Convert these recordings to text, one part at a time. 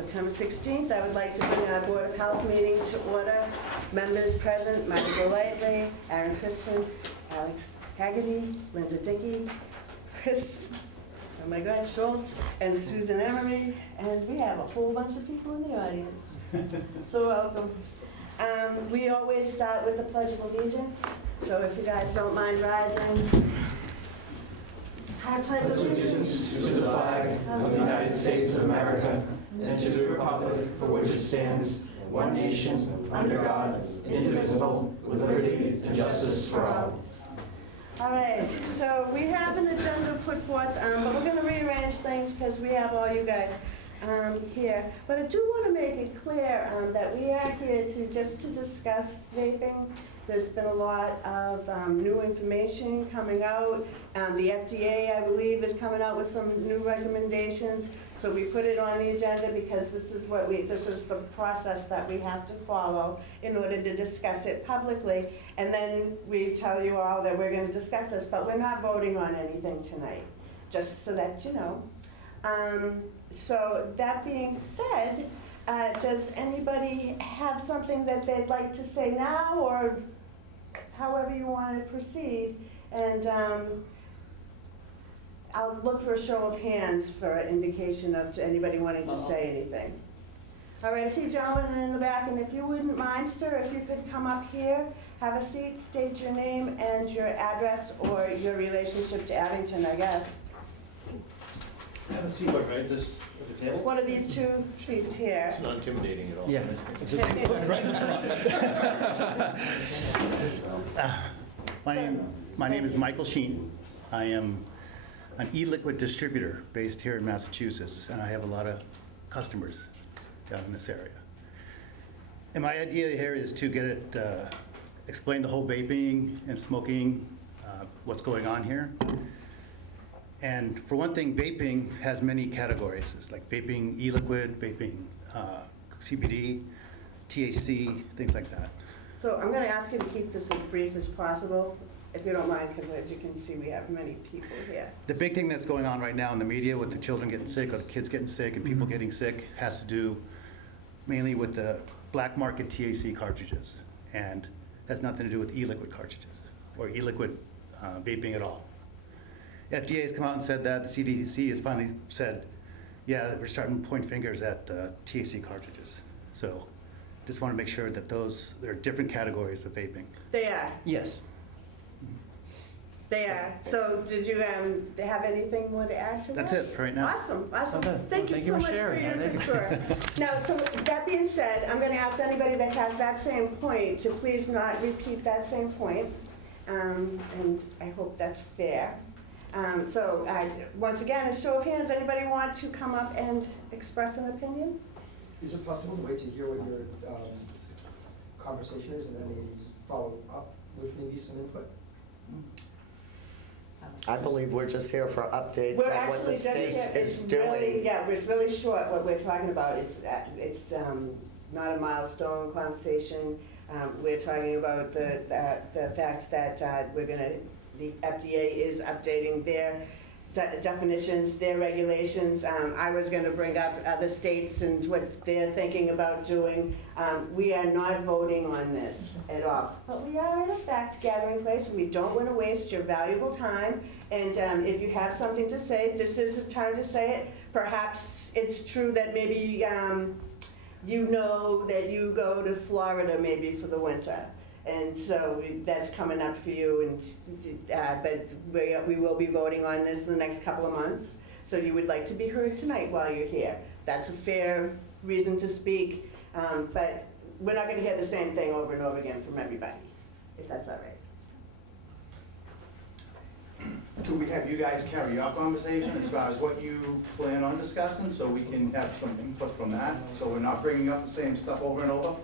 September 16th. I would like to bring our Board of Health meeting to order. Members present: Michael Golightly, Aaron Christian, Alex Haggerty, Linda Dickey, Chris, oh my God, Schultz, and Susan Emery. And we have a whole bunch of people in the audience. So welcome. We always start with the Pledge of Allegiance. So if you guys don't mind rising. I pledge allegiance to the flag of the United States of America and to the republic for which it stands, one nation, under God, indivisible, with liberty and justice for all. All right, so we have an agenda put forth, but we're going to rearrange things because we have all you guys here. But I do want to make it clear that we are here to discuss vaping. There's been a lot of new information coming out. The FDA, I believe, is coming out with some new recommendations. So we put it on the agenda because this is the process that we have to follow in order to discuss it publicly. And then we tell you all that we're going to discuss this, but we're not voting on anything tonight, just so that you know. So that being said, does anybody have something that they'd like to say now, or however you want to proceed? And I'll look for a show of hands for an indication of to anybody wanting to say anything. All right, I see a gentleman in the back, and if you wouldn't mind, sir, if you could come up here, have a seat, state your name and your address or your relationship to Abington, I guess. Have a seat, right, this at the table? One of these two seats here. It's not intimidating at all. Yeah. It's just right in the front. My name is Michael Sheen. I am an e-liquid distributor based here in Massachusetts, and I have a lot of customers down in this area. And my idea here is to get it, explain the whole vaping and smoking, what's going on here. And for one thing, vaping has many categories. It's like vaping e-liquid, vaping CBD, THC, things like that. So I'm going to ask you to keep this as brief as possible, if you don't mind, because as you can see, we have many people here. The big thing that's going on right now in the media with the children getting sick or the kids getting sick and people getting sick has to do mainly with the black market THC cartridges, and has nothing to do with e-liquid cartridges or e-liquid vaping at all. FDA has come out and said that. The CDC has finally said, yeah, we're starting to point fingers at THC cartridges. So just want to make sure that there are different categories of vaping. They are. Yes. They are. So did you have anything more to add to that? That's it for right now. Awesome, awesome. Okay. Thank you Thank so you for much for sharing. your Thank you. tour. Now, so that being said, I'm going to ask anybody that has that same point to please not repeat that same point. And I hope that's fair. Once again, a show of hands, anybody want to come up and express an opinion? Is it possible to wait to hear what your conversation is and then maybe follow up with maybe some input? I believe we're just here for updates We're on what the actually just state here, is it's doing. really, yeah, it's really short what we're talking about. It's not a milestone conversation. We're talking about the fact that the FDA is updating their definitions, their regulations. I was going to bring up other states and what they're thinking about doing. We are not voting on this at all. But we are in a fact-gathering place, and we don't want to waste your valuable time. And if you have something to say, this is the time to say it. Perhaps it's true that maybe you know that you go to Florida maybe for the winter. And so that's coming up for you, but we will be voting on this in the next couple of months. So you would like to be heard tonight while you're here. That's a fair reason to speak, but we're not going to hear the same thing over and over again from everybody, if that's all right. Could we have you guys carry your conversation as far as what you plan on discussing, so we can have some input from that, so we're not bringing up the same stuff over and over?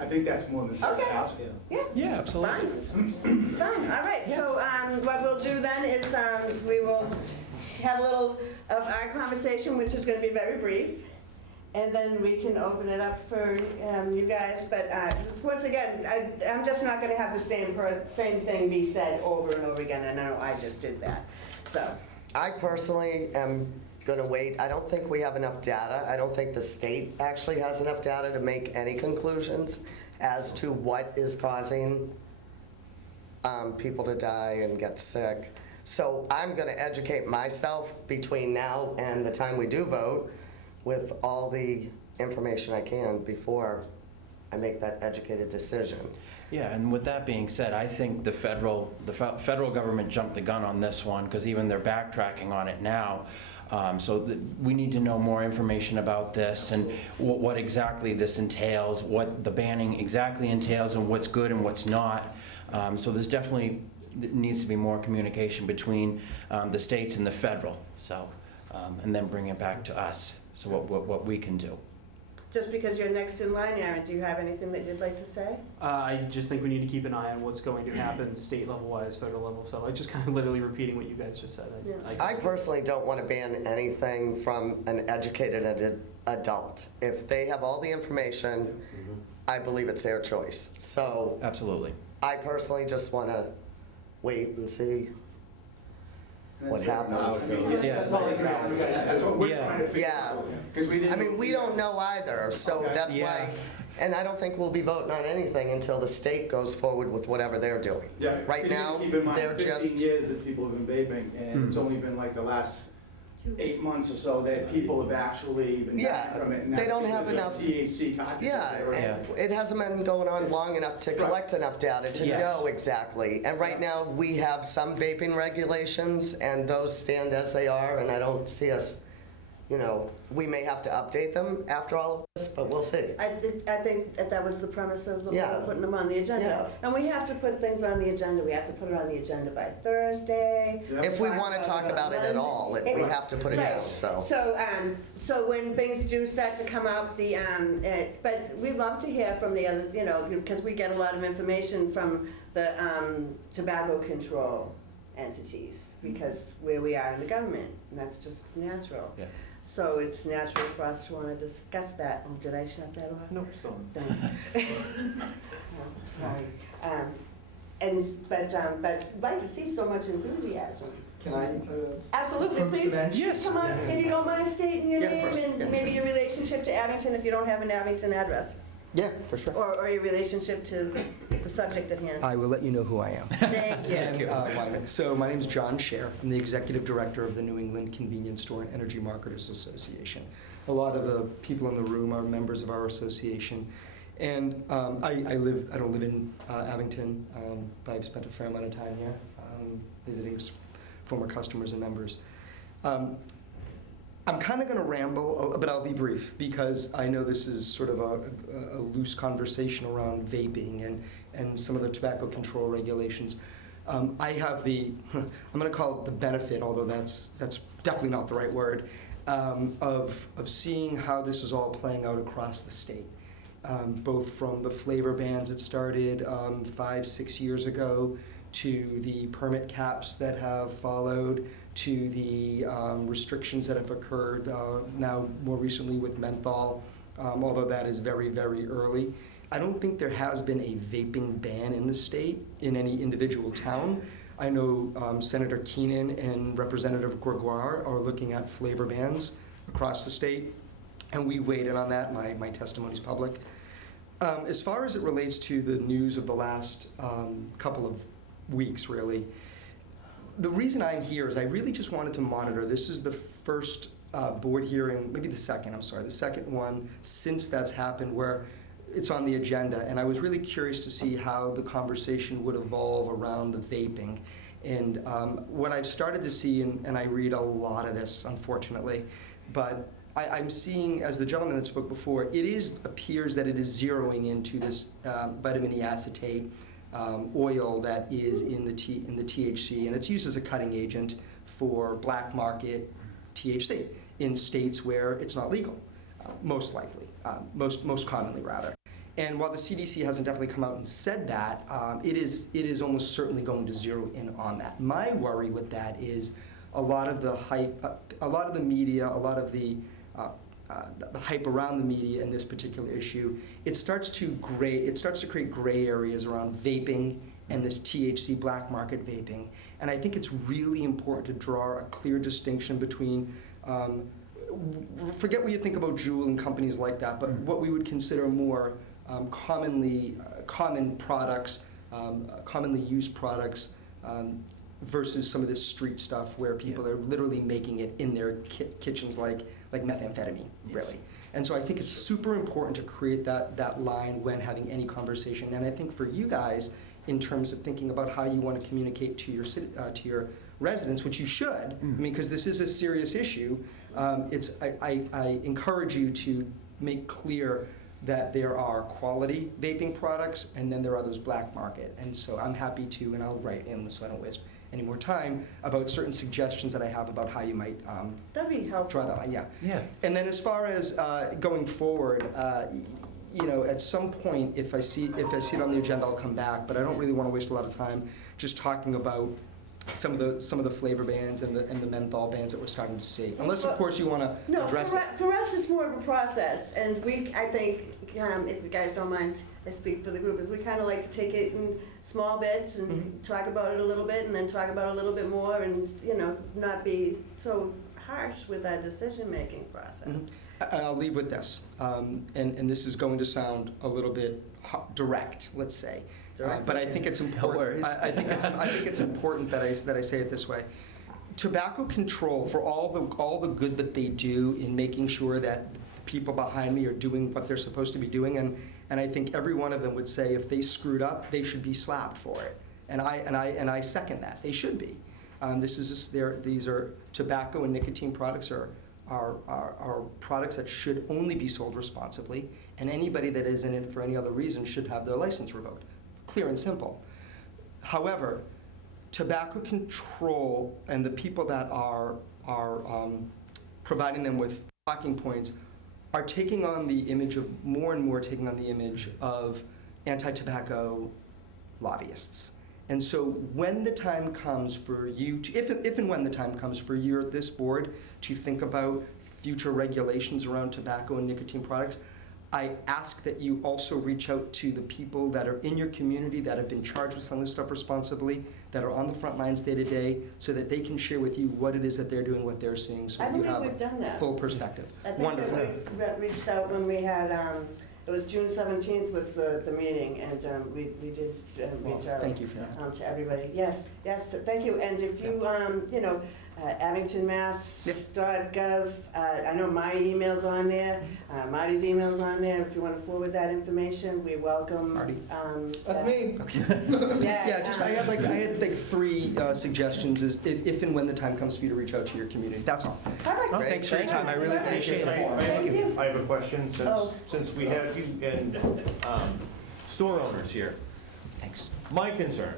I think that's more than fair to ask. Yeah. Yeah, absolutely. Fine, all right. Yeah. So what we'll do then is we will have a little of our conversation, which is going to be very brief, and then we can open it up for you guys. But once again, I'm just not going to have the same thing be said over and over again, and I know I just did that. So I personally am gonna wait. I don't think we have enough data. I don't think the state actually has enough data to make any conclusions as to what is causing people to die and get sick. So I'm gonna educate myself between now and the time we do vote with all the information I can before I make that educated decision. Yeah, and with that being said, I think the federal government jumped the gun on this one, because even they're backtracking on it now. We need to know more information about this and what exactly this entails, what the banning exactly entails, and what's good and what's not. So there's definitely needs to be more communication between the states and the federal. So, and then bring it back to us. So what we can do. Just because you're next in line, Aaron, do you have anything that you'd like to say? I just think we need to keep an eye on what's going to happen state level wise, federal level. So I just kind of literally repeating what you guys just said. I personally don't want to ban anything from an educated adult. If they have all the information, I believe it's their choice. So Absolutely. I personally just want to wait and see what happens. That's all I got. That's what we're trying to figure Yeah. out. 'Cause we didn't I mean, we don't know either, so Okay. that's Yeah. why, and I don't think we'll be voting on anything until the state goes forward with whatever they're doing. Yeah, Right you now, keep in mind, they're 15 just, years that people have been vaping, and it's only been like the last 8 months or so that people have actually been Yeah, dying from it. And they that's don't have because of enough- THC cartridges. yeah, that are- and it hasn't been going on long enough to collect enough data to Yes. know exactly. And right now, we have some vaping regulations, and those stand as they are, and I don't see us, we may have to update them after all of this, but we'll see. I think that was the premise of Yeah. putting them on the agenda. Yeah. And we have to put things on the agenda. We have to put it on the agenda by Thursday. Yep. If we want to talk about it at all, we have to put it Right. down, so. So when things do start to come out, but we love to hear from the other, because we get a lot of information from the tobacco control entities, because where we are in the government, and that's just natural. Yeah. So it's natural for us to want to discuss that. Oh, did I shut that off? No, still. Thanks. Oh, sorry. But I'd like to see so much enthusiasm. Can I? Absolutely, approach the please. bench? Yes. Come on, if you don't mind stating your Yeah, of name course. Yeah. and maybe your relationship to Abington if you don't have an Abington address, Yeah, for sure. or your relationship to the subject at hand. I will let you know who I am. Thank you. So my name is John Scher. I'm the Executive Director of the New England Convenience Store and Energy Marketers Association. A lot of the people in the room are members of our association. And I don't live in Abington, but I've spent a fair amount of time here visiting former customers and members. I'm kind of going to ramble, but I'll be brief because I know this is sort of a loose conversation around vaping and some of the tobacco control regulations. I have I'm going to call it the benefit, although that's definitely not the right word, of seeing how this is all playing out across the state. Both from the flavor bans that started 5-6 years ago, to the permit caps that have followed, to the restrictions that have occurred now more recently with menthol, although that is very, very early. I don't think there has been a vaping ban in the state in any individual town. I know Senator Keenan and Representative Gregoire are looking at flavor bans across the state, and we weighed in on that. My testimony is public. As far as it relates to the news of the last couple of weeks, really, the reason I'm here is I really just wanted to monitor. This is the first board hearing, maybe the second one since that's happened where it's on the agenda, and I was really curious to see how the conversation would evolve around the vaping. And what I've started to see, and I read a lot of this, unfortunately, but I'm seeing, as the gentleman that spoke before, appears that it is zeroing into this vitamin E acetate oil that is in the THC, and it's used as a cutting agent for black market THC in states where it's not legal, most likely, most commonly rather. And while the CDC hasn't definitely come out and said that, it is almost certainly going to zero in on that. My worry with that is a lot of the hype, a lot of the media, a lot of the hype around the media in this particular issue, it starts to create gray areas around vaping and this THC black market vaping. And I think it's really important to draw a clear distinction between Forget what you think about Juul and companies like that, but what we would consider more common products, commonly used products, versus some of this street stuff where people are literally making it in their kitchens like methamphetamine, really. And so I think it's super important to create that line when having any conversation. And I think for you guys, in terms of thinking about how you want to communicate to your residents, which you should, I mean, because this is a serious issue, I encourage you to make clear that there are quality vaping products, and then there are those black market. And so I'm happy to, and I'll write in so I don't waste any more time, about certain suggestions that I have about how you might That'd be helpful. draw that line. Yeah. And then as far as going forward, you know, at some point, if I see it on the agenda, I'll come back. But I don't really want to waste a lot of time just talking about some of the flavor bans and the menthol bans that we're starting to see. Unless, of course, you want to No, address it. for us, it's more of a process, and I think, if you guys don't mind, I speak for the group, is we kind of like to take it in small bits and talk about it a little bit, and then talk about it a little bit more, and, you know, not be so harsh with that decision-making process. And I'll leave with this, and this is going to sound a little bit direct, let's say. But I think it's important. I think it's important that I say it this way. Tobacco control, for all the good that they do in making sure that people behind me are doing what they're supposed to be doing, and I think every one of them would say if they screwed up, they should be slapped for it. And I second that. They should be. These are tobacco and nicotine products are products that should only be sold responsibly, and anybody that is in it for any other reason should have their license revoked. Clear and simple. However, tobacco control and the people that are providing them with talking points are taking on the image of, more and more taking on the image of anti-tobacco lobbyists. And so when the time comes for you to, if and when the time comes for you at this board to think about future regulations around tobacco and nicotine products, I ask that you also reach out to the people that are in your community that have been charged with selling this stuff responsibly, that are on the front lines day to day, so that they can share with you what it is that they're doing, what they're seeing, so that you have we've done that. full perspective. I think Wonderful. that we reached out when we had, it was June 17th was the meeting, and we did reach out Thank you for that. to everybody. Yes, thank you. And if you, you know, abingtonmass.gov, I know my email's on there, Marty's email's on there. If you want to forward that information, we welcome. Marty? That's me. Yeah, just I had like 3 suggestions is if and when the time comes for you to reach out to your community. That's all. All right. Thanks for your time. I really appreciate it. Thank you. I have a question, Oh. since we have you and store owners here. Thanks. My concern,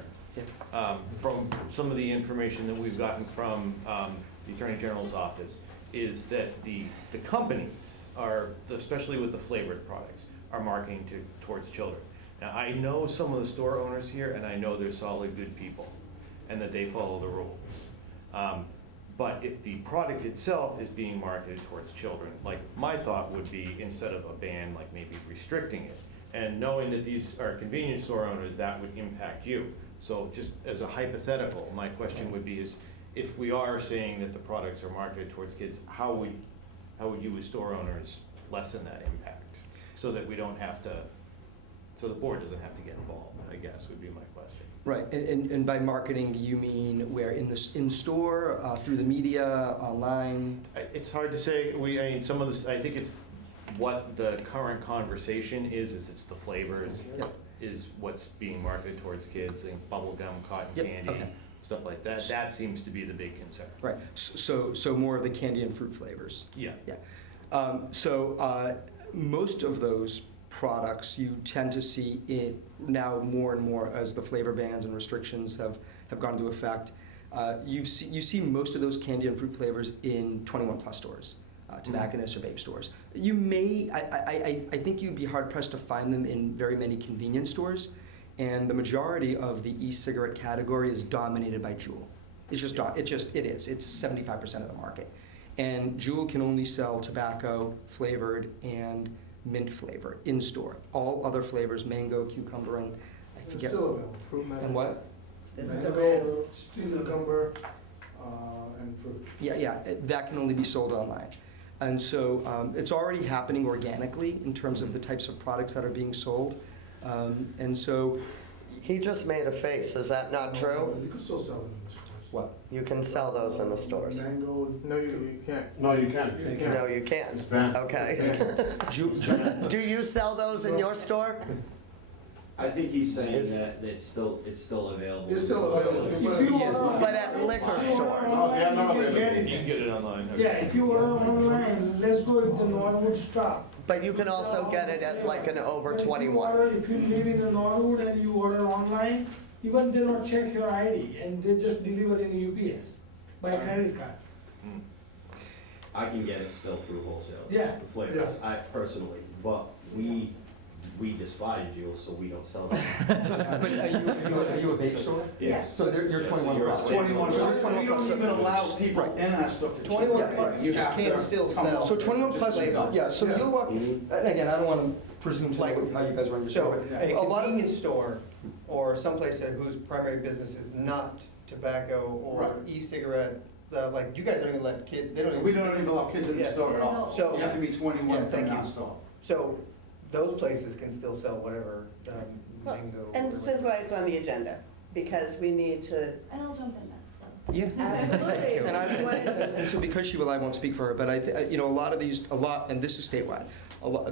from some of the information that we've gotten from the Attorney General's office, is that the companies are, especially with the flavored products, are marketing towards children. Now, I know some of the store owners here, and I know they're solid, good people, and that they follow the rules. But if the product itself is being marketed towards children, like my thought would be, instead of a ban, like maybe restricting it, and knowing that these are convenience store owners, that would impact you. So just as a hypothetical, my question would be is, if we are saying that the products are marketed towards kids, how would you as store owners lessen that impact? So that we don't have to, so the board doesn't have to get involved, I guess, would be my question. Right, and by marketing, you mean where in store, through the media, online? It's hard to say. I mean, some of this, I think it's what the current conversation is it's the flavors, Yep. is what's being marketed towards kids, like bubble gum, cotton Yep, candy, okay. stuff like that. That seems to be the big concern. Right, so more of the candy and fruit flavors. Yeah. Yeah. Most of those products you tend to see it now more and more as the flavor bans and restrictions have gone into effect. You see most of those candy and fruit flavors in 21+ stores, tobacconists or vape stores. You may, I think you'd be hard pressed to find them in very many convenience stores, and the majority of the e-cigarette category is dominated by Juul. It is. It's 75% of the market. And Juul can only sell tobacco flavored and mint flavor in store. All other flavors, mango, cucumber, and I forget. Still available, fruit mango. And what? This is Mango, available. cucumber, and fruit. Yeah, that can only be sold online. And so it's already happening organically in terms of the types of products that are being sold. And so, He just made a face, is that not true? You can still sell them in the stores. what? You can sell those in the stores. Mango. No, you can't. No, you can't. No, you can't. It's banned. Okay. Do you sell those in your store? I think he's saying Is- that it's still available. It's still available. It's- If you But at liquor stores? Oh, yeah, no, You can get it. you can get it online. Yeah, if you order online, let's go with the Norwood stop. But you can also get it at like an over 21. If you live in the Norwood and you order online, even they don't check your ID and they just deliver in UPS by credit card. I can get it still through wholesale. Yeah. The flavors, I personally, but we despise Jules, so we don't sell them. But are you a vape store? Yes. So you're Yes, 21 you're a plus. state 21 law. plus. We don't even allow people in our store for 21 plus, you have can to still come sell. out So 21 with plus, just flavor. yeah, so you'll walk, again, I don't want to presume to know how you guys run your store. So, but a a lot of- convenience store or someplace whose primary business is not tobacco or Right. e-cigarette, like, you guys don't even let kids, they don't even. We don't even allow kids in the Yeah. store at all. So- You have to be 21 Yeah, thank in our you. store. So, those places can still sell whatever, mango. And this is why it's on the agenda, because we need to, And I'll jump in next, so. Yeah. absolutely. And We want to- and so because she will, I won't speak for her, but a lot of these, and this is statewide,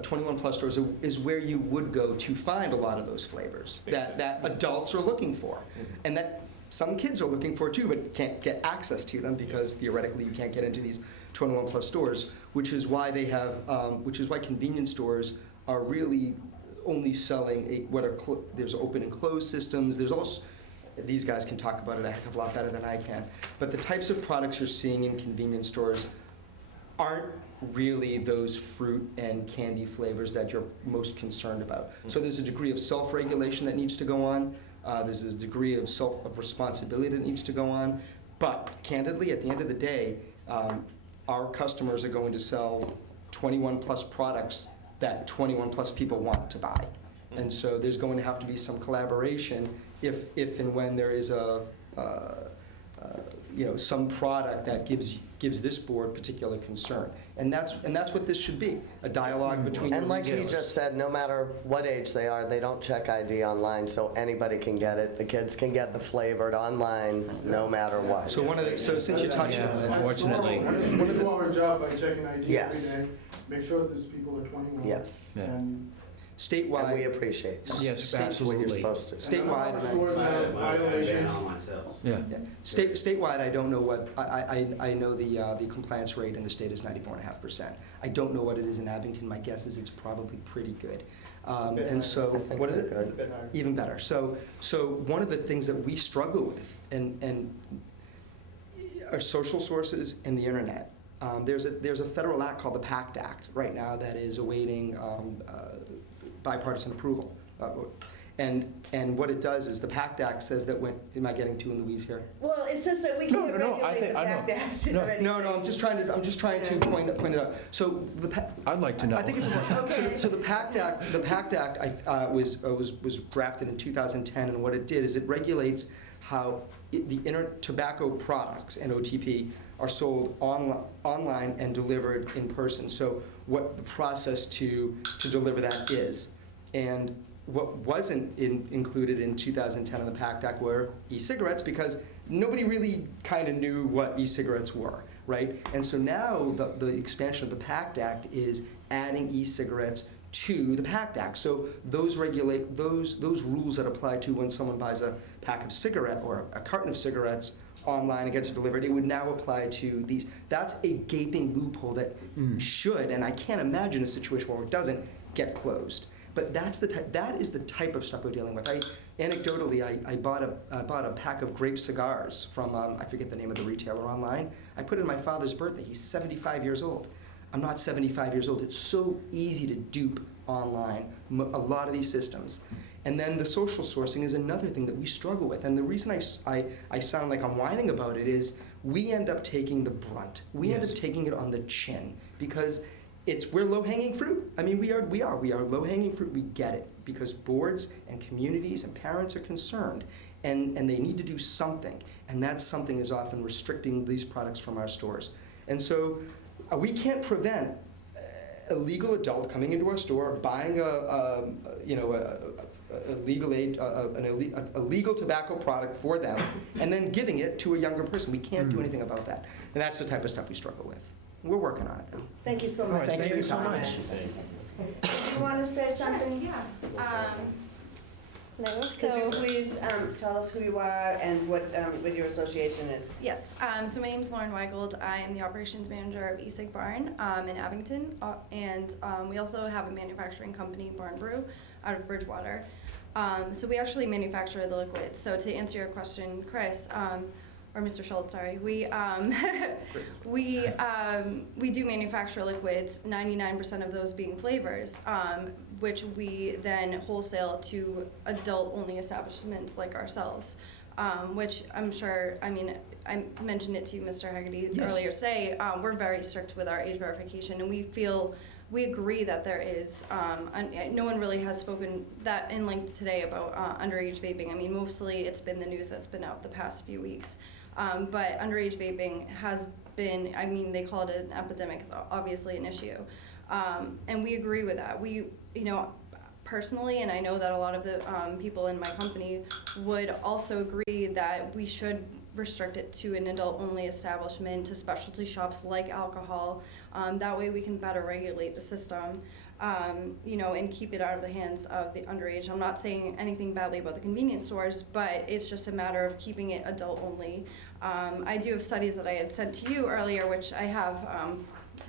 21 plus stores is where you would go to find a lot of those flavors that adults are looking for. And that some kids are looking for too, but can't get access to them because theoretically you can't get into these 21 plus stores, which is why which is why convenience stores are really only selling there's open and closed systems, there's also, these guys can talk about it a heck of a lot better than I can, but the types of products you're seeing in convenience stores aren't really those fruit and candy flavors that you're most concerned about. So there's a degree of self-regulation that needs to go on, there's a degree of responsibility that needs to go on, but candidly, at the end of the day, our customers are going to sell 21 plus products that 21 plus people want to buy. And so there's going to have to be some collaboration if and when there is some product that gives this board particular concern. And that's what this should be, a dialogue between And the like he retailers. just said, no matter what age they are, they don't check ID online, so anybody can get it. The kids can get the flavored online, no matter what. So since you touched on it, Unfortunately. We do our job by checking ID Yes. every day, make sure these people are 21. Yes. Yeah. And And we statewide, appreciate that. Yes, That's what you're absolutely. supposed to. statewide, and stores that have violations. Online sales. Yeah. yeah. Statewide, I don't know what, I know the compliance rate in the state is 94.5%. I don't know what it is in Abington, my guess is it's probably pretty good. And so, I think what is they're it? good. Been higher. Even better. So one of the things that we struggle with and are social sources and the internet. There's a federal act called the PACT Act right now that is awaiting bipartisan approval. And what it does is the PACT Act says that am I getting too in the weeds here? Well, it's just that we No, can't no, I regulate think- the I know. fact that. No. or anything. No, I'm just trying to point it out. So I'd like to know. I think it's important. Okay. So the PACT Act was drafted in 2010, and what it did is it regulates how tobacco products and OTP are sold online and delivered in person. So what the process to deliver that is. And what wasn't included in 2010 in the PACT Act were e-cigarettes, because nobody really kind of knew what e-cigarettes were, right? And so now the expansion of the PACT Act is adding e-cigarettes to the PACT Act. So those rules that apply to when someone buys a pack of cigarette or a carton of cigarettes online and gets it delivered, it would now apply to these. That's a gaping loophole that should, and I can't imagine a situation where it doesn't, get closed. But that is the type of stuff we're dealing with. Anecdotally, I bought a pack of grape cigars from, I forget the name of the retailer online. I put it in my father's birthday. He's 75 years old. I'm not 75 years old. It's so easy to dupe online, a lot of these systems. And then the social sourcing is another thing that we struggle with. And the reason I sound like I'm whining about it is we end up taking the brunt. We end up taking it on the chin because we're low-hanging fruit. I mean, we are low-hanging fruit. We get it because boards and communities and parents are concerned. and they need to do something, and that something is often restricting these products from our stores. And so we can't prevent a legal adult coming into our store, buying a legal tobacco product for them, and then giving it to a younger person. We can't do anything about that. And that's the type of stuff we struggle with. We're working on it now. Thank you so All much. right, thank you so for your much. comments. You want to say something? Hello. Could you please tell us who you are and what your association is? Yes, so my name is Lauren Weigold. I am the operations manager of Esig Barn in Abington, and we also have a manufacturing company, Barn Brew, out of Bridgewater. So we actually manufacture the liquids. So to answer your question, Chris, or Mr. Schultz, sorry, we do manufacture liquids, 99% of those being flavors, which we then wholesale to adult-only establishments like ourselves, which I'm sure, I mean, I mentioned it to you, Mr. Haggerty, earlier today. We're very strict with our age verification, and we agree that there is, no one really has spoken that in length today about underage vaping. I mean, mostly it's been the news that's been out the past few weeks. But underage vaping has been, I mean, they call it an epidemic, it's obviously an issue. And we agree with that. We, you know, personally, and I know that a lot of the people in my company would also agree that we should restrict it to an adult-only establishment, to specialty shops like alcohol. That way we can better regulate the system, you know, and keep it out of the hands of the underage. I'm not saying anything badly about the convenience stores, but it's just a matter of keeping it adult-only. I do have studies that I had sent to you earlier, which I have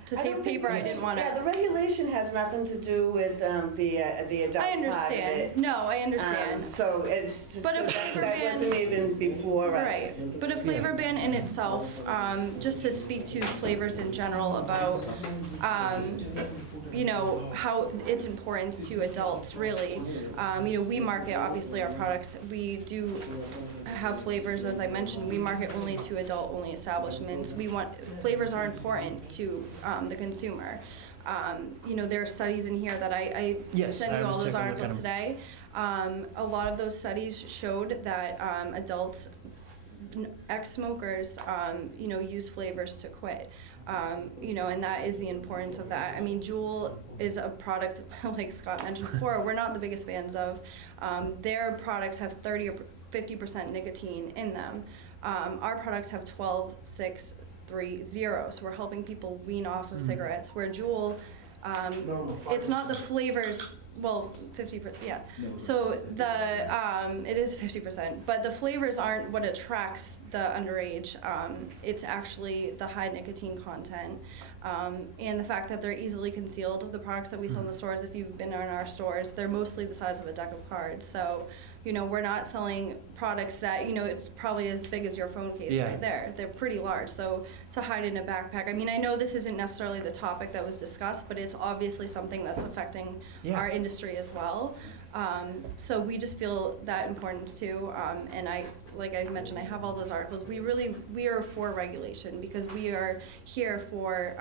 to save paper. I didn't want to. Yeah, the regulation has nothing to do with the adult I part of understand. it. No, I understand. So it's just, But a flavor that ban- wasn't even before us. Right, but a flavor ban in itself, just to speak to flavors in general about, you know, how its importance to adults, really. You know, we market, obviously, our products. We do have flavors, as I mentioned. We market only to adult-only establishments. Flavors are important to the consumer. You know, there are studies in here that I Yes, sent I you was all those taking a look at articles today. A lot of those studies showed that adults, ex-smokers, you know, use flavors to quit. You know, and that is the importance of that. I mean, Juul is a product, like Scott mentioned before, we're not the biggest fans of. Their products have 30 or 50% nicotine in them. Our products have 12, 6, 3, 0, so we're helping people wean off of cigarettes, where Juul, it's not the flavors, well, 50%, yeah. So it is 50%, but the flavors aren't what attracts the underage. It's actually the high nicotine content, and the fact that they're easily concealed. The products that we sell in the stores, if you've been in our stores, they're mostly the size of a deck of cards. So, you know, we're not selling products that, you know, it's probably as big as your phone case right there. They're pretty large, so to hide in a backpack. I mean, I know this isn't necessarily the topic that was discussed, but it's obviously something that's affecting our industry as well. So we just feel that importance too, and like I mentioned, I have all those articles. We are for regulation because we are here for,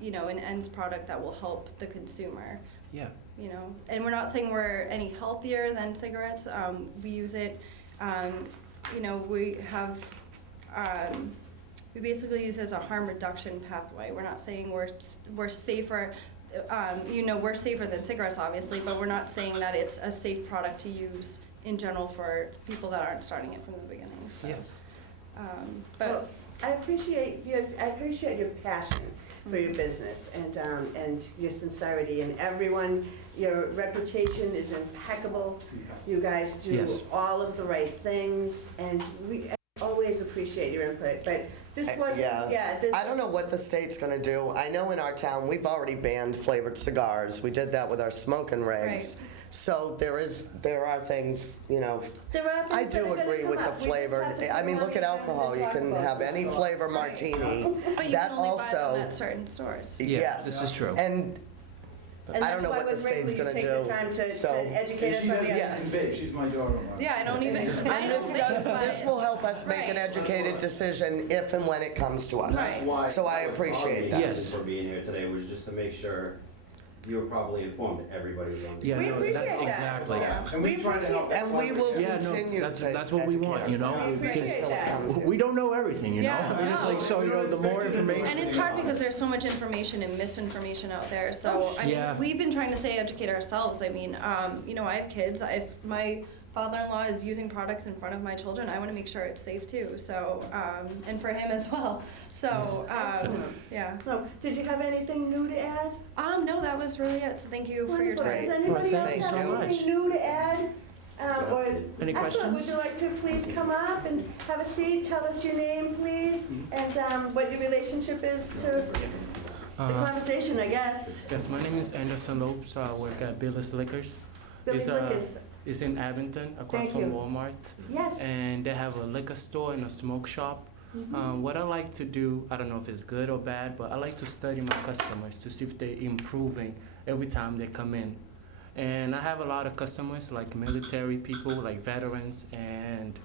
you know, an ends product that will help the consumer. Yeah. You know, and we're not saying we're any healthier than cigarettes. We use it, you know, we basically use it as a harm reduction pathway. We're not saying we're safer, you know, we're safer than cigarettes, obviously, but we're not saying that it's a safe product to use in general for people that aren't starting it from the beginning. So, but Well, I appreciate your passion for your business and your sincerity, and everyone, your reputation is impeccable. You guys do all of the right things, and we always appreciate your input, but this wasn't, I don't know what the state's gonna do. I know in our town, we've already banned flavored cigars. We did that with our smoking rigs. Right. So there are things, you know, There are things I that are do gonna agree come with the up. We just flavored. have to I mean, figure look at out exactly alcohol. what You to can talk have about. any flavor martini. but you That can only buy also, them at certain stores. yes. This is true. And And I don't know that's what why the we're state's grateful gonna you take do. the time to So, educate us on the yes. Babe, she's my daughter. Yeah, I don't even. I and don't this think will help us make an Right. educated decision if and when it comes to us. Right. Why- So I our appreciate main that. reason for being here today was just to make sure you were probably informed that everybody was on the. Yeah, We no, appreciate that's that. exactly. Yeah. And we try to help. And we will Yeah, no, continue to that's what we want, educate you know, ourselves because until it comes We in. don't know everything, you know? Yeah, I mean, it's like, so, you know, the more information. And it's hard because there's so much information and misinformation out there. So, I mean, Yeah. we've been trying to say educate ourselves. I mean, you know, I have kids. If my father-in-law is using products in front of my children, I want to make sure it's safe too. So, and for him as well. So, Excellent. yeah. So, did you have anything new to add? No, that was really it. So thank you for your Wonderful. time. Does Great. anybody Well, else thank you have so anything much. new to add? Or Any excellent. Would questions? you like to please come up and have a seat? Tell us your name, please, and what your relationship is to the conversation, I guess. Yes, my name is Anderson Lopes. I work at Billy's Liquors. Billy's Liquors. It's in Abington, across Thank from you. Walmart. Yes. And they have a liquor store and a smoke shop. What I like to do, I don't know if it's good or bad, but I like to study my customers to see if they're improving every time they come in. And I have a lot of customers, like military people, like veterans and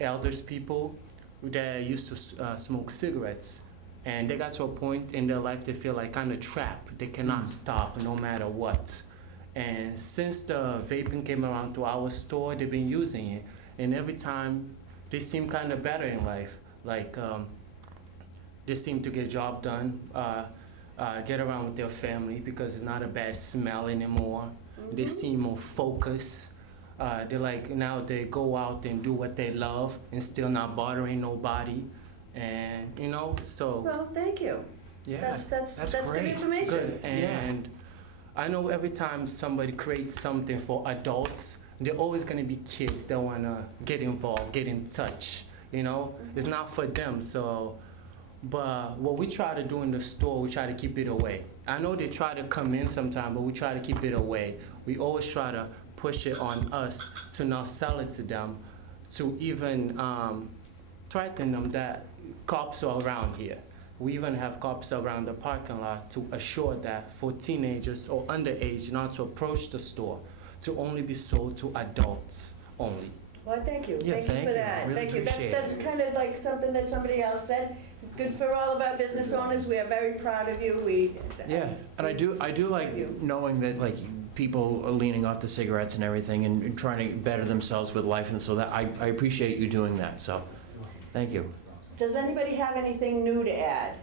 elders people that used to smoke cigarettes. And they got to a point in their life they feel like kind of trapped. They cannot stop no matter what. And since the vaping came around to our store, they've been using it. And every time they seem kind of better in life. Like they seem to get job done, get around with their family because it's not a bad smell anymore. They seem more focused. They're like, now they go out and do what they love and still not bothering nobody. And, you know, so. Well, thank you. Yeah, That's good great. information. Good. And I know every time somebody creates something for adults, they're always going to be kids that want to get involved, get in touch, you know? It's not for them, so. But what we try to do in the store, we try to keep it away. I know they try to come in sometime, but we try to keep it away. We always try to push it on us to not sell it to them, to even threaten them that cops are around here. We even have cops around the parking lot to assure that for teenagers or underage not to approach the store, to only be sold to adults only. Well, thank you. Yeah, Thank you thank for you. that. Really Thank you. appreciate That's kind of like something that somebody else said. Good for all of our business owners. We are very proud of you. Yeah, and I do like knowing that like people are leaning off the cigarettes and everything and trying to better themselves with life, and so that I appreciate you doing that. So, thank you. Does anybody have anything new to add?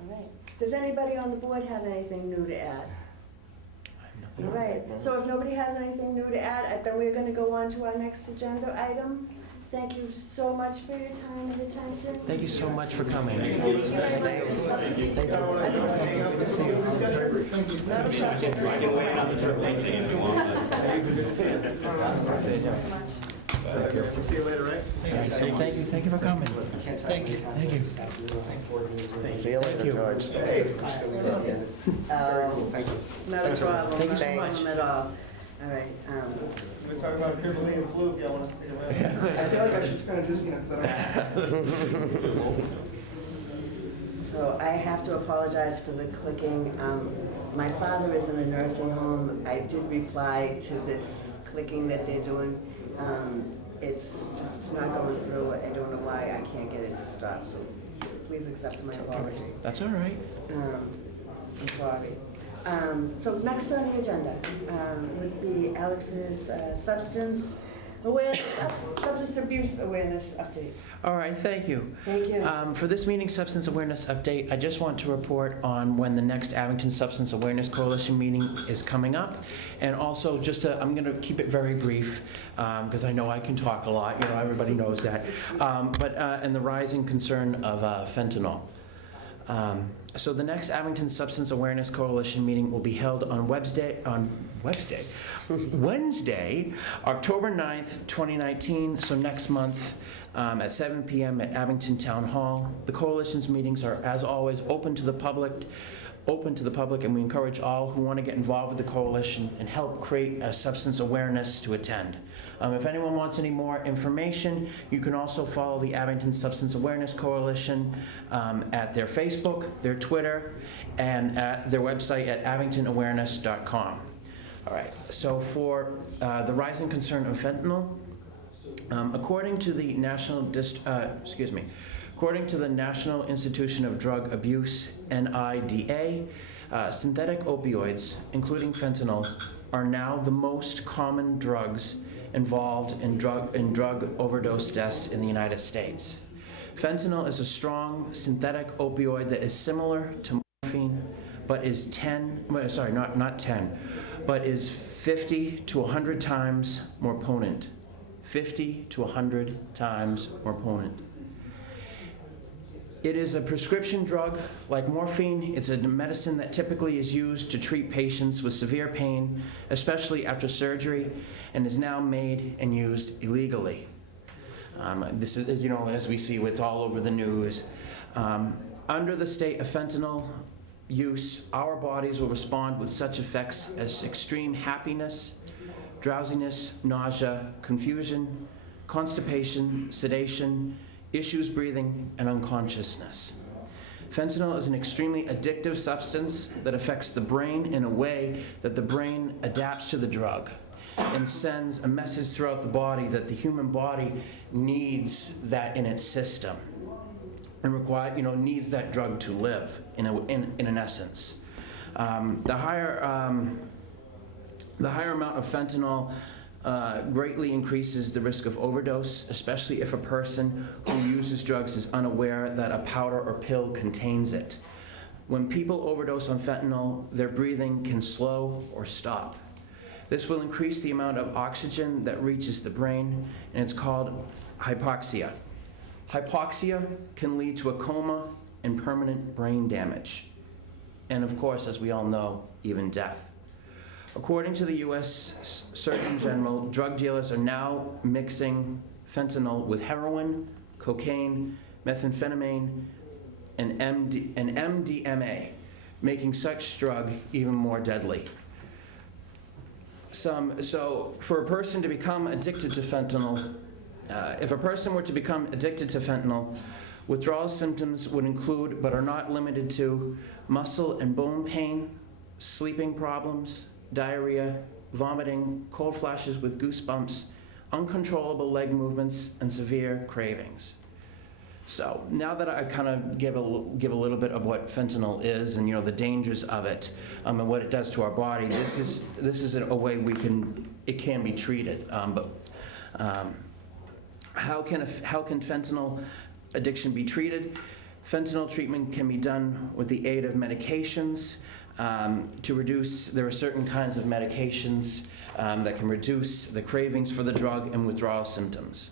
All right. Does anybody on the board have anything new to add? All right. So if nobody has anything new to add, then we're going to go on to our next agenda item. Thank you so much for your time and attention. Thank you so much for coming. Thank you very See you later, right? Thank you for coming. Thank you. See you later, George. Not a problem. Thank you so Not a much. problem at all. All right. We're talking about Triple E and flu, if y'all want to see it. I feel like I should spend a juice, because I don't. So I have to apologize for the clicking. My father is in a nursing home. I did reply to this clicking that they're doing. It's just not going through. I don't know why I can't get it to stop, so please accept my apology. That's all right. I'm sorry. So next on the agenda would be Alex's substance abuse awareness update. All right, thank you. Thank you. For this meeting, Substance Awareness Update, I just want to report on when the next Abington Substance Awareness Coalition meeting is coming up. And also, I'm going to keep it very brief, because I know I can talk a lot, you know, everybody knows that. And the rising concern of fentanyl. So the next Abington Substance Awareness Coalition meeting will be held on Wednesday, October 9th, 2019, so next month at 7 p.m. at Abington Town Hall. The coalition's meetings are, as always, open to the public, and we encourage all who want to get involved with the coalition and help create a substance awareness to attend. If anyone wants any more information, you can also follow the Abington Substance Awareness Coalition at their Facebook, their Twitter, and at their website at abingtonawareness.com. All right, so for the rising concern of fentanyl, according to the According to the National Institution of Drug Abuse, NIDA, synthetic opioids, including fentanyl, are now the most common drugs involved in drug overdose deaths in the United States. Fentanyl is a strong synthetic opioid that is similar to morphine, but is 50 to 100 times more potent. 50 to 100 times more potent. It is a prescription drug like morphine. It's a medicine that typically is used to treat patients with severe pain, especially after surgery, and is now made and used illegally. This is, you know, as we see, it's all over the news. Under the state of fentanyl use, our bodies will respond with such effects as extreme happiness, drowsiness, nausea, confusion, constipation, sedation, issues breathing, and unconsciousness. Fentanyl is an extremely addictive substance that affects the brain in a way that the brain adapts to the drug and sends a message throughout the body that the human body needs that in its system and needs that drug to live in an essence. The higher amount of fentanyl greatly increases the risk of overdose, especially if a person who uses drugs is unaware that a powder or pill contains it. When people overdose on fentanyl, their breathing can slow or stop. This will increase the amount of oxygen that reaches the brain, and it's called hypoxia. Hypoxia can lead to a coma and permanent brain damage. And of course, as we all know, even death. According to the U.S. Surgeon General, drug dealers are now mixing fentanyl with heroin, cocaine, methamphetamine, and MDMA, making such drug even more deadly. So for a person to become addicted to fentanyl, if a person were to become addicted to fentanyl, withdrawal symptoms would include, but are not limited to, muscle and bone pain, sleeping problems, diarrhea, vomiting, cold flashes with goosebumps, uncontrollable leg movements, and severe cravings. So now that I kind of give a little bit of what fentanyl is and the dangers of it and what it does to our body, this is a way it can be treated. How can fentanyl addiction be treated? Fentanyl treatment can be done with the aid of medications. There are certain kinds of medications that can reduce the cravings for the drug and withdrawal symptoms.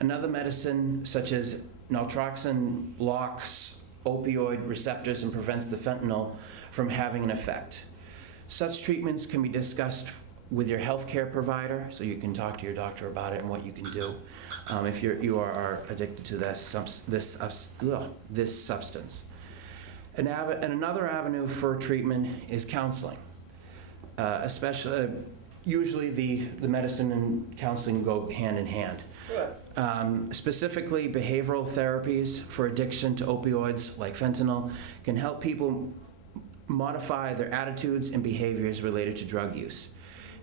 Another medicine, such as naltrexone, blocks opioid receptors and prevents the fentanyl from having an effect. Such treatments can be discussed with your healthcare provider, so you can talk to your doctor about it and what you can do if you are addicted to this substance. And another avenue for treatment is counseling. Especially, usually the medicine and counseling go hand in hand. Specifically, behavioral therapies for addiction to opioids like fentanyl can help people modify their attitudes and behaviors related to drug use.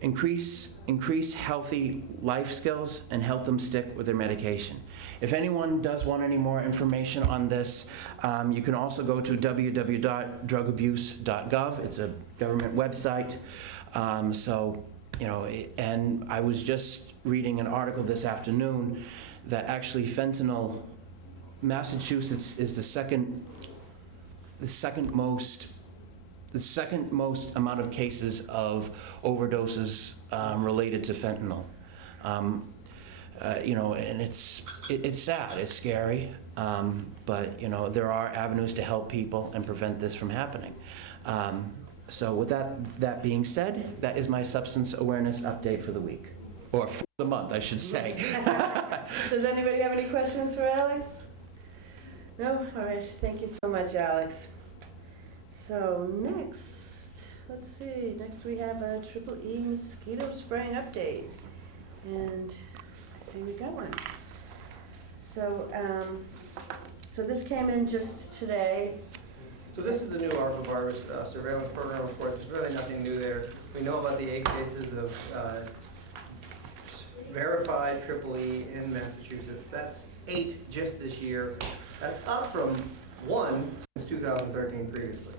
Increase healthy life skills and help them stick with their medication. If anyone does want any more information on this, you can also go to www.drugabuse.gov. It's a government website. And I was just reading an article this afternoon that actually fentanyl, Massachusetts is the second most amount of cases of overdoses related to fentanyl. And it's sad, it's scary, but there are avenues to help people and prevent this from happening. So with that being said, that is my substance awareness update for the week, or for the month, I should say. Does anybody have any questions for Alex? No? All right, thank you so much, Alex. So next we have a Triple E mosquito spraying update. And I see we got one. So this came in just today. So this is the new arbovirus surveillance program report. There's really nothing new there. We know about the 8 cases of verified Triple E in Massachusetts. That's 8 just this year. That's up from 1 since 2013 previously.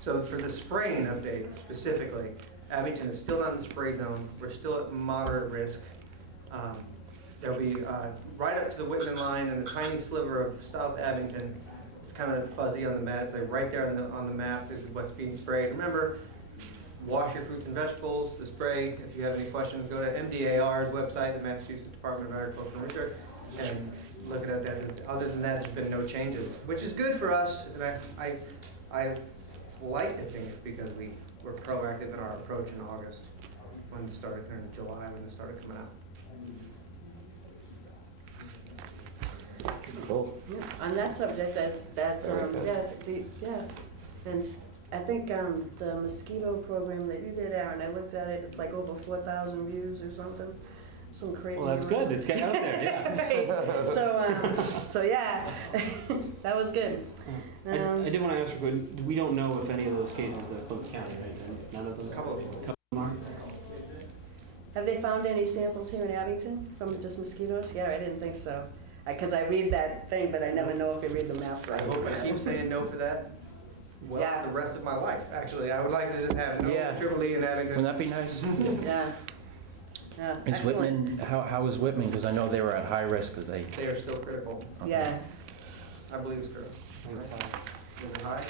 So for the spraying update specifically, Abington is still not in the spray zone. We're still at moderate risk. There'll be right up to the Whitman line and a tiny sliver of South Abington. It's kind of fuzzy on the map. It's like right there on the map is what's being sprayed. Remember, wash your fruits and vegetables to spray. If you have any questions, go to MDAR's website, the Massachusetts Department of Agricultural Research, and look at that. Other than that, there's been no changes, which is good for us. And I like to think it's because we were proactive in our approach in August when it started, or in July when it started coming out. Cool. Yeah, on that subject, that's, Very good. and I think the mosquito program that you did, Aaron, I looked at it, it's like over 4,000 views or something, some crazy. Well, that's good, it's getting out there, yeah. Right. So yeah, that was good. I did want to ask, we don't know if any of those cases have Plymouth County, right? None of them? A couple of them. Couple of them are? Have they found any samples here in Abington from just mosquitoes? Yeah, I didn't think so. Because I read that thing, but I never know if I read the map I right. hope I keep saying no for that. Well, Yeah. the rest of my life, actually. I would like to just have no Yeah. Triple E in Abington. Wouldn't that be nice? Yeah. Yeah, Is excellent. Whitman, how is Whitman? Because I know they were at high risk because they. They are still critical. Okay. Yeah, I believe it's critical. It's high. Is it high?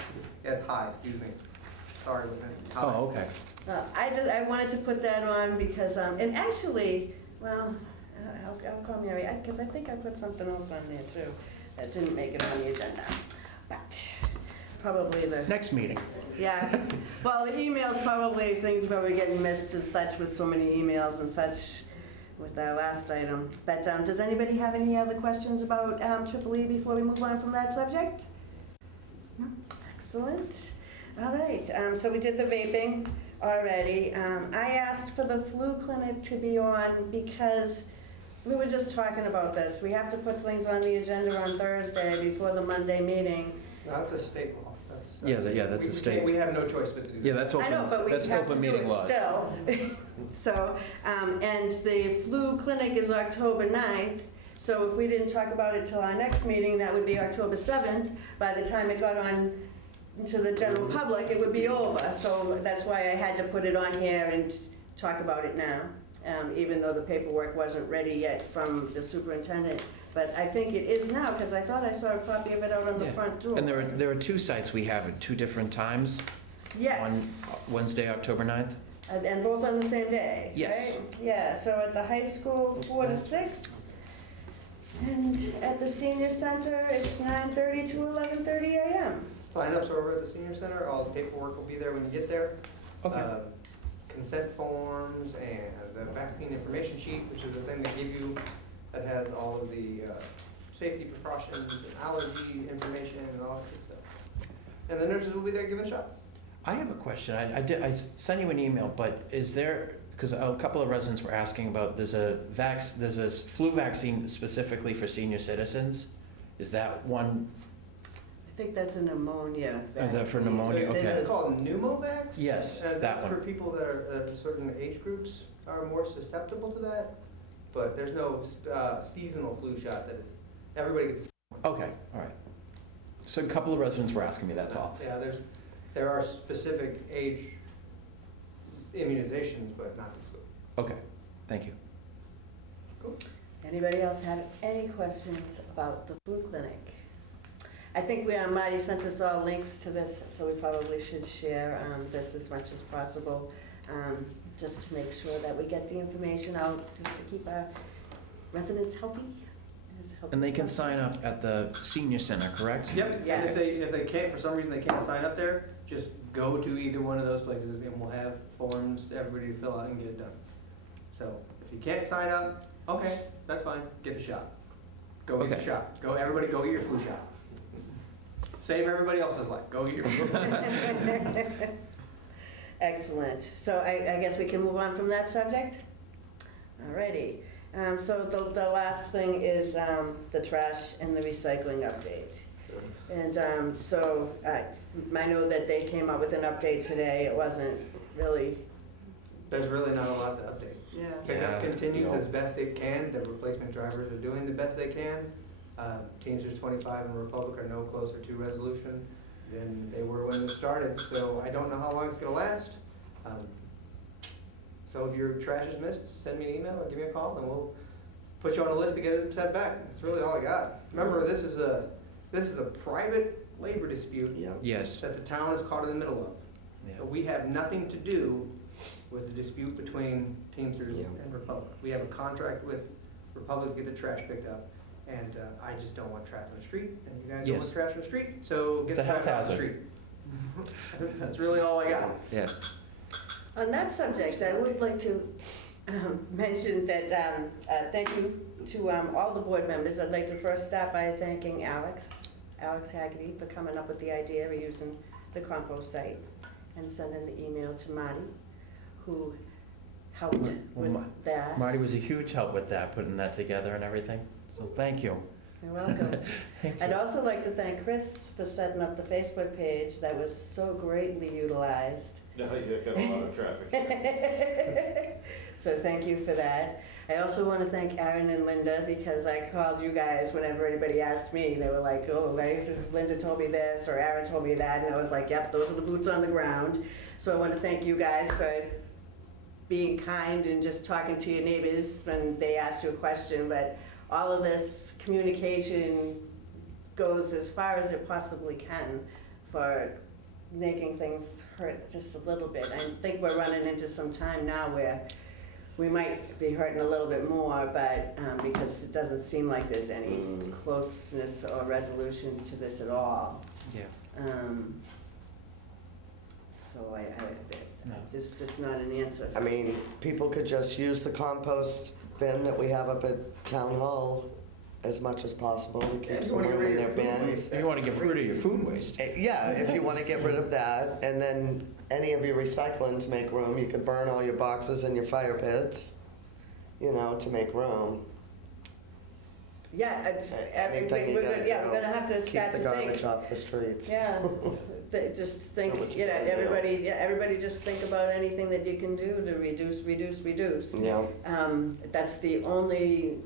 Yeah, it's high, excuse me. Sorry, Whitman. High. Oh, okay. I wanted to put that on because, and actually, well, I'll call Mary, because I think I put something else on there too that didn't make it on the agenda. But probably the, Next meeting. yeah. Well, the emails probably, things are probably getting missed and such with so many emails and such with our last item. But does anybody have any other questions about Triple E before we move on from that subject? No? Excellent. All right, so we did the vaping already. I asked for the flu clinic to be on because we were just talking about this. We have to put things on the agenda on Thursday before the Monday meeting. No, that's a state law. That's That's a we state. can't- We have no choice but to do that. Yeah, that's I know, but we have to open do meeting it law. still. So, and the flu clinic is October 9th. So if we didn't talk about it till our next meeting, that would be October 7th. By the time it got on to the general public, it would be over. So that's why I had to put it on here and talk about it now, even though the paperwork wasn't ready yet from the superintendent. But I think it is now, because I thought I saw a copy of it out on the Yeah. front door. And there are two sites we have at two different times. Yes. On Wednesday, October 9th. And both on the same day, Yes. right? Yeah, so at the high school, 4 to 6. And at the senior center, it's 9:30 to 11:30 a.m. Sign-ups are over at the senior center. All the paperwork will be there when you get there. Okay. Consent forms and the vaccine information sheet, which is the thing they give you that has all of the safety precautions and allergy information and all that good stuff. And the nurses will be there giving shots. I have a question. I sent you an email, but is there, because a couple of residents were asking about, there's a flu vaccine specifically for senior citizens. Is that one, I think that's a pneumonia is that for vaccine. pneumonia? So Okay. It's called pneumovax. Yes, And that that's for one. people that are certain age groups are more susceptible to that. But there's no seasonal flu shot that everybody gets. Okay, all right. So a couple of residents were asking me, that's all. Yeah, there are specific age immunizations, but not the flu. Okay, thank you. Anybody else have any questions about the flu clinic? I think Marty sent us all links to this, so we probably should share this as much as possible, just to make sure that we get the information out, just to keep our residents healthy. And they can sign up at the senior center, correct? Yep, and Yes. if they can't, for some reason they can't sign up there, just go to either one of those places and we'll have forms to everybody to fill out and get it done. So if you can't sign up, okay, that's fine, get the shot. Go get the Okay. shot. Everybody go get your flu shot. Save everybody else's life, go get your flu shot. Excellent. So I guess we can move on from that subject? Alrighty. So the last thing is the trash and the recycling update. And so I know that they came up with an update today. It wasn't really, There's really not a lot to update. yeah. Pickup Yeah. continues as best it can, the replacement drivers are doing the best they can. Teamsters 25 and Republic are no closer to resolution than they were when this started, so I don't know how long it's gonna last. So if your trash is missed, send me an email or give me a call, and we'll put you on a list to get it sent back. That's really all I got. Remember, this is a private labor dispute Yes. that the town is caught in the middle of. Yeah. So we have nothing to do with the dispute between Teamsters and Republic. We have a contract with Republic to get the trash picked up, and I just don't want trash on the street, and you guys don't Yes. want trash on the street, so get It's the a health trash off the hazard. street. That's really all I got. Yeah. On that subject, I would like to mention that, thank you to all the board members. I'd like to first start by thanking Alex Haggerty for coming up with the idea of using the compost site and sending the email to Marty, who helped with that. Marty was a huge help with that, putting that together and everything. So thank you. You're welcome. Thank I'd you. also like to thank Chris for setting up the Facebook page that was so greatly utilized. Yeah, you got a lot of traffic. So thank you for that. I also want to thank Aaron and Linda, because I called you guys whenever anybody asked me. They were like, oh, Linda told me this, or Aaron told me that, and I was like, yep, those are the boots on the ground. So I want to thank you guys for being kind and just talking to your neighbors when they asked you a question, but all of this communication goes as far as it possibly can for making things hurt just a little bit. I think we're running into some time now where we might be hurting a little bit more, but because it doesn't seem like there's any closeness or resolution to this at all. Yeah. So there's just not an answer. I mean, people could just use the compost bin that we have up at Town Hall as much as possible to keep some room in their bins. You want to get rid of your food waste. Yeah, if you want to get rid of that, and then any of your recycling to make room, you could burn all your boxes in your fire pits, you know, to make room. Yeah, it's, Anything you gotta we're gonna have to Keep start the to garbage think. off the streets. Yeah, just think, So what you you know, gotta do. everybody just think about anything that you can do to reduce. Yeah. That's the only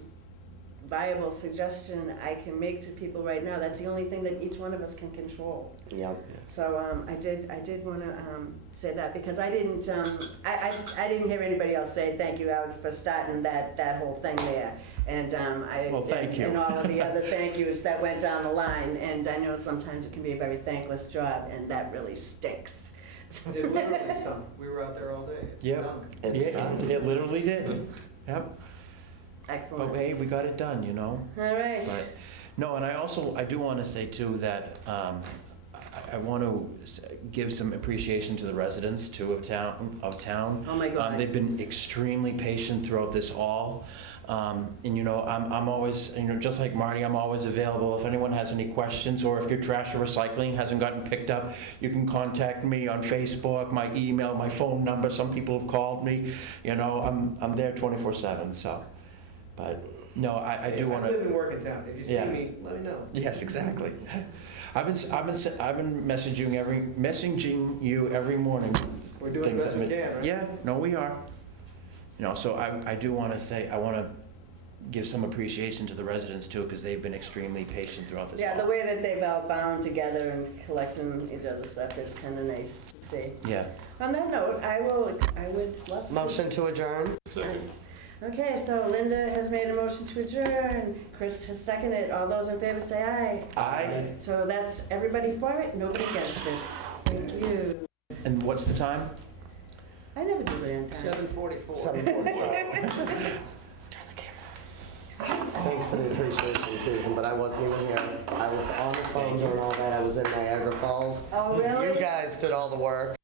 viable suggestion I can make to people right now. That's the only thing that each one of us can control. Yeah. So I did want to say that, because I didn't hear anybody else say thank you, Alex, for starting that whole thing there. And Well, thank you. and all of the other thank yous that went down the line. And I know sometimes it can be a very thankless job, and that really stinks. It literally stunk. We were out there all day. It Yep. stunk. It's Yeah, done. it literally did. Yep. Excellent. But hey, we got it done, you know? All right. But, no, and I do want to say too that I want to give some appreciation to the residents too of town. Oh my God. They've been extremely patient throughout this all. And you know, I'm always, you know, just like Marty, I'm always available. If anyone has any questions, or if your trash or recycling hasn't gotten picked up, you can contact me on Facebook, my email, my phone number. Some people have called me. You know, I'm there 24/7. So, but no, I do want I live to. and work in town. If you see Yeah. me, let me know. Yes, exactly. I've been messaging you every morning. We're doing the best we can, right? Yeah, no, we are. You know, so I do want to say, I want to give some appreciation to the residents too, because they've been extremely patient throughout this. Yeah, the all. way that they've all bound together and collecting each other's stuff is kind of nice to see. Yeah. On that note, I would love to. Motion to adjourn? Okay, so Linda has made a motion to adjourn. Chris has seconded. All those in favor say aye. Aye. So that's everybody for it, nobody against it. Thank you. And what's the time? I never do that on time. 7:44. 7:45. Thanks for the appreciation, Susan, but I wasn't even here. I was on the phone doing all that. I was in Niagara Falls. Oh, really? You guys did all the work.